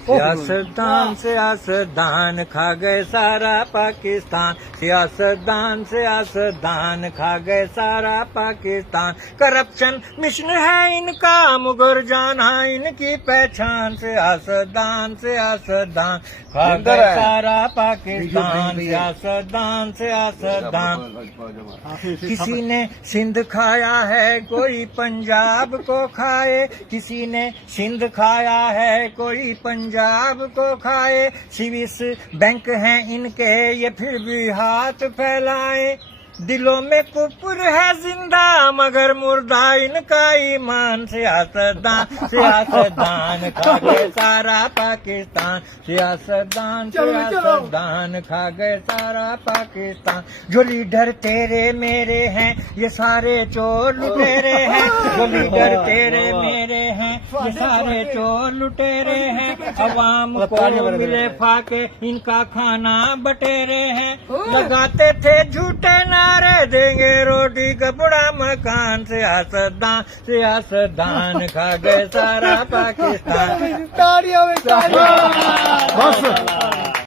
सियासतदान सियासतदान खा गए सारा पाकिस्तान, सियासतदान सियासतदान खा गए सारा पाकिस्तान। करप्शन मिशन है इनका, मुगर जाना इनकी पहचान, सियासतदान सियासतदान खा गए सारा पाकिस्तान, सियासतदान सियासतदान। किसी ने सिंध खाया है कोई पंजाब को खाए, किसी ने सिंध खाया है कोई पंजाब को खाए। स्विस बैंक हैं इनके ये फिर भी हाथ फैलाए, दिलों में कुफर है जिंदा मगर मुर्दा इनका ईमान। सियासतदान सियासतदान खा गए सारा पाकिस्तान, सियासतदान सियासतदान खा गए सारा पाकिस्तान। जो लीडर तेरे मेरे हैं ये सारे चोर लुटेरे हैं, जो लीडर तेरे मेरे हैं ये सारे चोर लुटेरे हैं। अवाम को मिले फाके इनका खाना बटेरे हैं, लगाते थे झूठे नारे देंगे रोटी कपड़ा मकान। सियासतदान सियासतदान खा गए सारा पाकिस्तान। तालियां में तालियां।